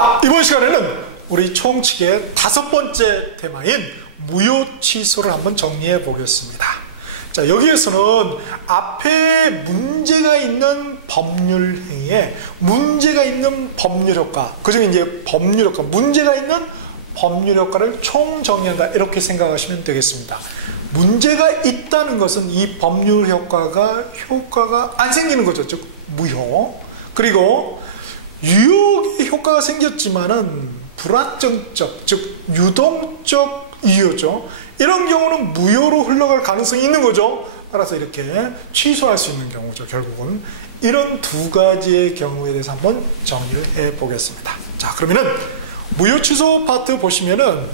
자, 이번 시간에는 우리 총칙의 5번째 테마인 무효 취소를 한번 정리해 보겠습니다. 자, 여기에서는 앞에 문제가 있는 법률 행위에 문제가 있는 법률 효과, 그중에 이제 법률 효과, 문제가 있는 법률 효과를 총 정리한다, 이렇게 생각하시면 되겠습니다. 문제가 있다는 것은 이 법률 효과가 안 생기는 거죠. 즉 무효. 그리고 유효의 효과가 생겼지만은 불확정적, 즉 유동적 유효죠. 이런 경우는 무효로 흘러갈 가능성이 있는 거죠. 따라서 이렇게 취소할 수 있는 경우죠. 결국은 이런 두 가지의 경우에 대해서 한번 정리를 해 보겠습니다. 자, 그러면은 무효 취소 파트 보시면은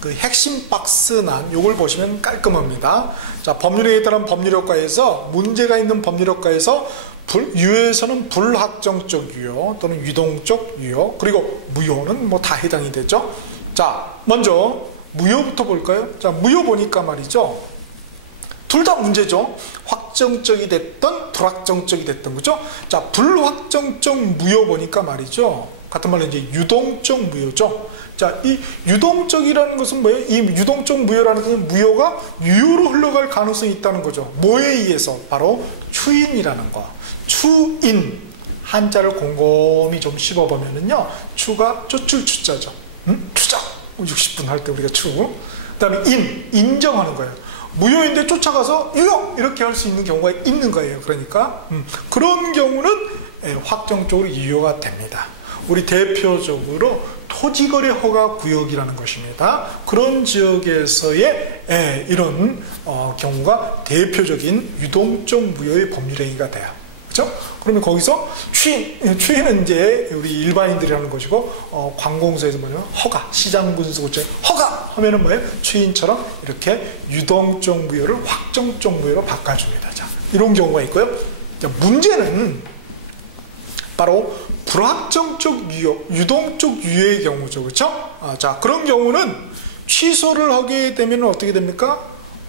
그 핵심 박스난 요걸 보시면 깔끔합니다. 자, 법률에 따른 법률 효과에서 문제가 있는 법률 효과에서 유효에서는 불확정적 유효 또는 유동적 유효, 그리고 무효는 뭐 다 해당이 되죠. 자, 먼저 무효부터 볼까요? 자, 무효 보니까 말이죠, 둘 다 문제죠. 확정적이 됐던 불확정적이 됐던 거죠. 자, 불확정적 무효 보니까 말이죠, 같은 말로 이제 유동적 무효죠. 자, 이 유동적이라는 것은 뭐예요? 이 유동적 무효라는 것은 무효가 유효로 흘러갈 가능성이 있다는 거죠. 뭐에 의해서? 바로 추인이라는 거. 추인, 한자를 곰곰이 좀 씹어보면은요, 추가 쫓을 추자죠. 추적 60분 할 때 우리가 추. 그 다음에 인정하는 거예요. 무효인데 쫓아가서 유효 이렇게 할 수 있는 경우가 있는 거예요. 그러니까 그런 경우는 확정적으로 유효가 됩니다. 우리 대표적으로 토지거래 허가 구역이라는 것입니다. 그런 지역에서의 이런 경우가 대표적인 유동적 무효의 법률행위가 돼요. 그렇죠? 그러면 거기서 추인은 이제 우리 일반인들이 하는 것이고, 관공서에서 뭐냐면 허가, 시장군수고처 허가 하면은 뭐예요? 추인처럼 이렇게 유동적 무효를 확정적 무효로 바꿔줍니다. 자, 이런 경우가 있고요. 자, 문제는 바로 불확정적 유효, 유동적 유효의 경우죠. 그렇죠? 자, 그런 경우는 취소를 하게 되면 어떻게 됩니까?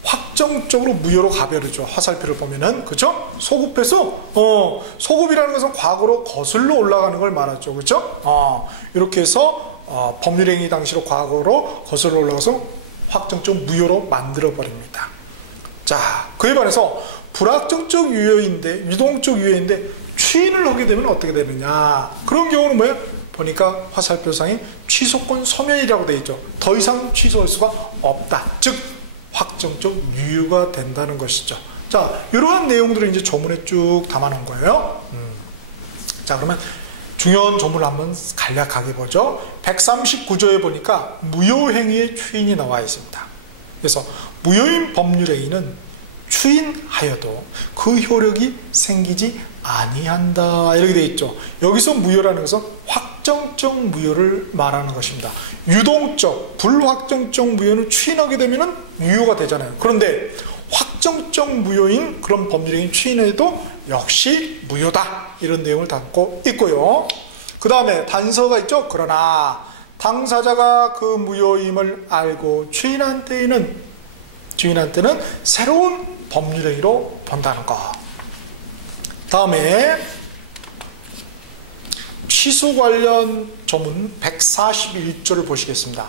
확정적으로 무효로 가버리죠. 화살표를 보면은. 그렇죠? 소급해서 소급이라는 것은 과거로 거슬러 올라가는 걸 말하죠. 그렇죠? 이렇게 해서 법률행위 당시로 과거로 거슬러 올라가서 확정적 무효로 만들어 버립니다. 자, 그에 반해서 불확정적 유효인데, 유동적 유효인데 추인을 하게 되면 어떻게 되느냐? 그런 경우는 뭐예요? 보니까 화살표상에 취소권 소멸이라고 되어 있죠. 더 이상 취소할 수가 없다. 즉 확정적 유효가 된다는 것이죠. 자, 이러한 내용들을 이제 조문에 쭉 담아놓은 거예요. 자, 그러면 중요한 조문을 한번 간략하게 보죠. 139조에 보니까 무효행위의 추인이 나와 있습니다. 그래서 무효인 법률행위는 추인하여도 그 효력이 생기지 아니한다, 이렇게 되어 있죠. 여기서 무효라는 것은 확정적 무효를 말하는 것입니다. 유동적, 불확정적 무효는 추인하게 되면 유효가 되잖아요. 그런데 확정적 무효인 그런 법률행위 추인해도 역시 무효다, 이런 내용을 담고 있고요. 그 다음에 단서가 있죠. 그러나 당사자가 그 무효임을 알고 주인한테는 새로운 법률행위로 본다는 거. 다음에 취소 관련 조문 141조를 보시겠습니다.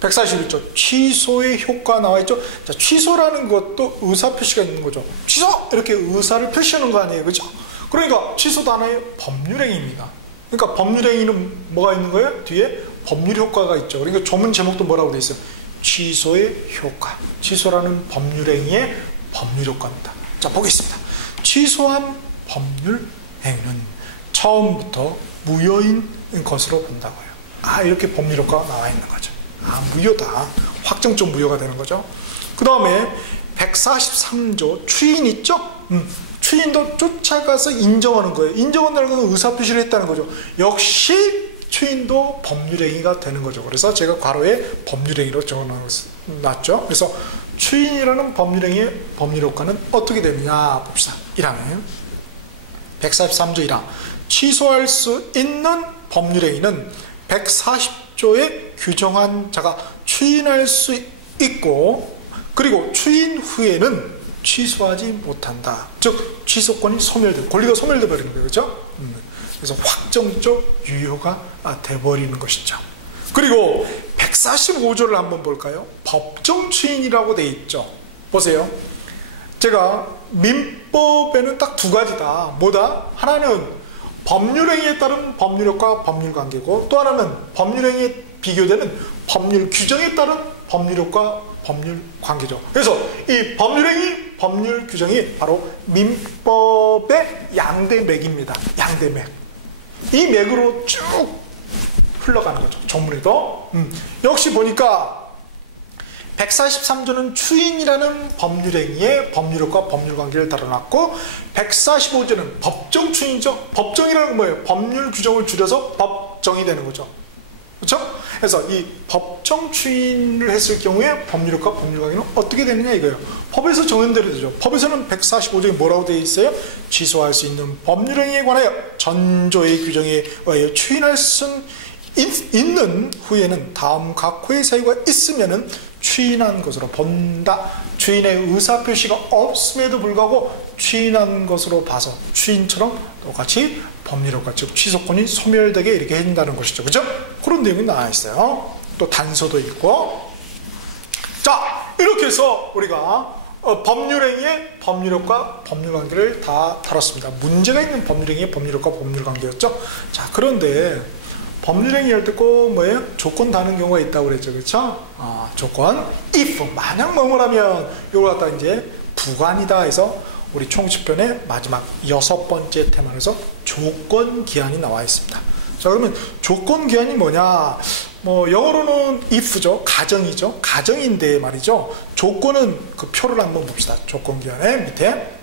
141조 취소의 효과 나와 있죠. 자, 취소라는 것도 의사표시가 있는 거죠. 취소! 이렇게 의사를 표시하는 거 아니에요. 그죠? 그러니까 취소도 하나의 법률행위입니다. 그러니까 법률행위는 뭐가 있는 거예요? 뒤에 법률 효과가 있죠. 그러니까 조문 제목도 뭐라고 되어 있어요? 취소의 효과. 취소라는 법률행위의 법률 효과입니다. 자, 보겠습니다. 취소한 법률행위는 처음부터 무효인 것으로 본다고요. 이렇게 법률 효과가 나와 있는 거죠. 무효다. 확정적 무효가 되는 거죠. 그 다음에 143조 추인 있죠? 추인도 쫓아가서 인정하는 거예요. 인정한다는 것은 의사표시를 했다는 거죠. 역시 추인도 법률행위가 되는 거죠. 그래서 제가 괄호에 법률행위로 적어놨죠. 그래서 추인이라는 법률행위의 법률 효과는 어떻게 되느냐 봅시다. 1항에 143조 1항 취소할 수 있는 법률행위는 140조에 규정한 자가 추인할 수 있고, 그리고 추인 후에는 취소하지 못한다. 즉 취소권이 소멸되고 권리가 소멸돼 버리는 거예요. 그렇죠? 그래서 확정적 유효가 돼버리는 것이죠. 그리고 145조를 한번 볼까요? 법정 추인이라고 돼 있죠. 보세요. 제가 민법에는 딱 두 가지다. 뭐다? 하나는 법률행위에 따른 법률효과 법률관계고, 또 하나는 법률행위에 비교되는 법률 규정에 따른 법률효과 법률관계죠. 그래서 이 법률행위 법률 규정이 바로 민법의 양대 맥입니다. 양대 맥. 이 맥으로 쭉 흘러가는 거죠. 전문에도. 역시 보니까 143조는 추인이라는 법률행위의 법률효과 법률관계를 다뤄놨고, 145조는 법정 추인이죠. 법정이라는 건 뭐예요? 법률 규정을 줄여서 법정이 되는 거죠. 그렇죠? 그래서 이 법정 추인을 했을 경우에 법률효과 법률관계는 어떻게 되느냐 이거예요. 법에서 정한 대로 되죠. 법에서는 145조에 뭐라고 되어 있어요? 취소할 수 있는 법률행위에 관하여 전조의 규정에 의하여 추인할 수 있는 후에는 다음 각 호의 사유가 있으면은 추인한 것으로 본다. 추인의 의사표시가 없음에도 불구하고 추인한 것으로 봐서 추인처럼 똑같이 법률효과, 즉 취소권이 소멸되게 이렇게 해준다는 것이죠. 그죠? 그런 내용이 나와 있어요. 또 단서도 있고. 자, 이렇게 해서 우리가 법률행위의 법률효과 법률관계를 다 다뤘습니다. 문제가 있는 법률행위의 법률효과 법률관계였죠. 자, 그런데 법률행위 할 때 꼭 뭐예요? 조건 다는 경우가 있다고 그랬죠. 그렇죠? 조건 if 만약 뭐뭐라면 이걸 갖다 이제 부관이다 해서 우리 총칙편의 마지막 6번째 테마에서 조건 기한이 나와 있습니다. 자, 그러면 조건 기한이 뭐냐? 뭐 영어로는 if죠. 가정이죠. 가정인데 말이죠. 조건은 그 표를 한번 봅시다. 조건 기한의 밑에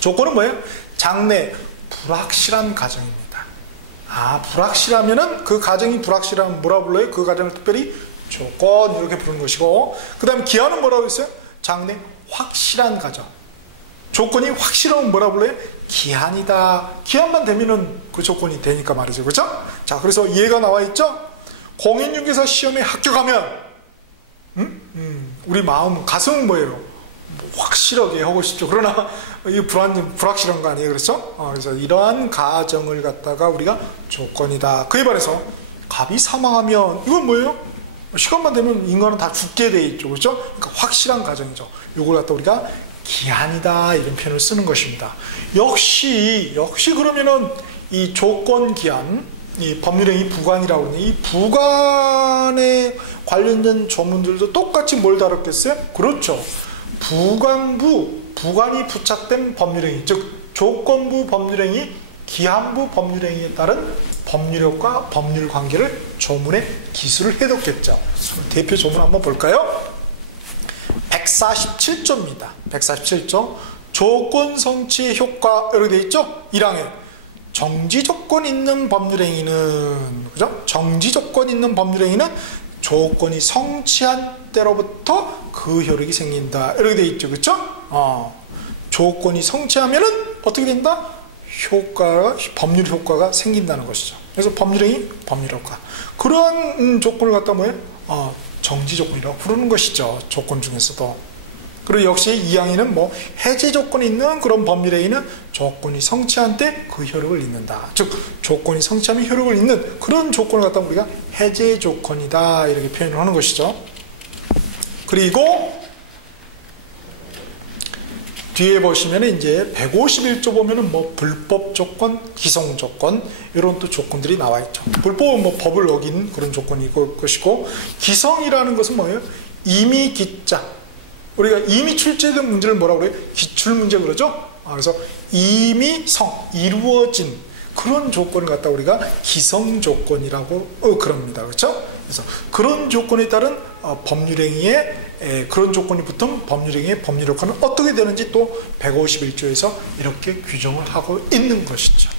조건은 뭐예요? 장래 불확실한 가정입니다. 불확실하면은 그 가정이 불확실하면 뭐라 불러요? 그 가정을 특별히 조건 이렇게 부르는 것이고, 그 다음에 기한은 뭐라고 했어요? 장래 확실한 가정. 조건이 확실하면 뭐라 불러요? 기한이다. 기한만 되면은 그 조건이 되니까 말이죠. 그렇죠? 자, 그래서 이해가 나와 있죠? 공인중개사 시험에 합격하면 우리 마음은 가슴은 뭐예요? 확실하게 하고 싶죠. 그러나 이게 불확실한 거 아니에요. 그렇죠? 그래서 이러한 가정을 갖다가 우리가 조건이다. 그에 반해서 갑이 사망하면 이건 뭐예요? 시간만 되면 인간은 다 죽게 돼 있죠. 그렇죠? 그러니까 확실한 가정이죠. 이걸 갖다 우리가 기한이다 이런 표현을 쓰는 것입니다. 역시 그러면은 이 조건 기한, 이 법률행위 부관이라고 하는 이 부관에 관련된 조문들도 똑같이 뭘 다뤘겠어요? 그렇죠. 부관이 부착된 법률행위, 즉 조건부 법률행위, 기한부 법률행위에 따른 법률효과 법률관계를 조문에 기술을 해뒀겠죠. 대표 조문 한번 볼까요? 147조입니다. 147조 조건 성취의 효과 이렇게 되어 있죠? 1항에 정지 조건 있는 법률행위는, 그죠? 정지 조건 있는 법률행위는 조건이 성취한 때로부터 그 효력이 생긴다 이렇게 되어 있죠. 그렇죠? 조건이 성취하면은 어떻게 된다? 법률 효과가 생긴다는 것이죠. 그래서 법률행위, 법률효과, 그런 조건을 갖다 뭐예요? 정지 조건이라고 부르는 것이죠. 조건 중에서도. 그리고 역시 2항에는 뭐 해제 조건이 있는 그런 법률행위는 조건이 성취한 때 그 효력을 잇는다. 즉 조건이 성취하면 효력을 잇는 그런 조건을 갖다 우리가 해제 조건이다 이렇게 표현을 하는 것이죠. 그리고 뒤에 보시면 이제 151조 보면은 뭐 불법 조건, 기성 조건 이런 또 조건들이 나와 있죠. 불법은 뭐 법을 어긴 그런 조건이 것이고, 기성이라는 것은 뭐예요? 이미 기자. 우리가 이미 출제된 문제를 뭐라고 그래요? 기출 문제 그러죠? 그래서 이미 이루어진 그런 조건을 갖다 우리가 기성 조건이라고 그럽니다. 그렇죠? 그래서 그런 조건에 따른 법률행위에 그런 조건이 붙은 법률행위의 법률효과는 어떻게 되는지 또 151조에서 이렇게 규정을 하고 있는 것이죠.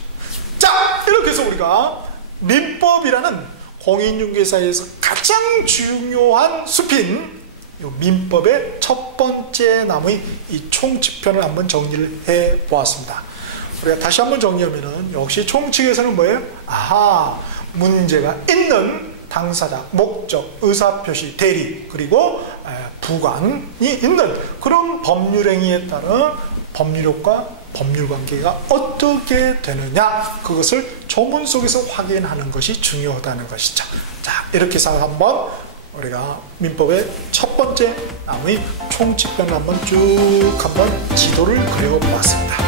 자, 이렇게 해서 우리가 민법이라는 공인중개사에서 가장 중요한 숲인 민법의 첫 번째 나무인 이 총칙편을 한번 정리를 해 보았습니다. 우리가 다시 한번 정리하면은 역시 총칙에서는 뭐예요? 문제가 있는 당사자, 목적, 의사표시, 대리, 그리고 부관이 있는 그런 법률행위에 따른 법률효과, 법률관계가 어떻게 되느냐, 그것을 조문 속에서 확인하는 것이 중요하다는 것이죠. 자, 이렇게 해서 한번 우리가 민법의 첫 번째 나무의 총칙변을 한번 쭉 한번 지도를 그려보았습니다.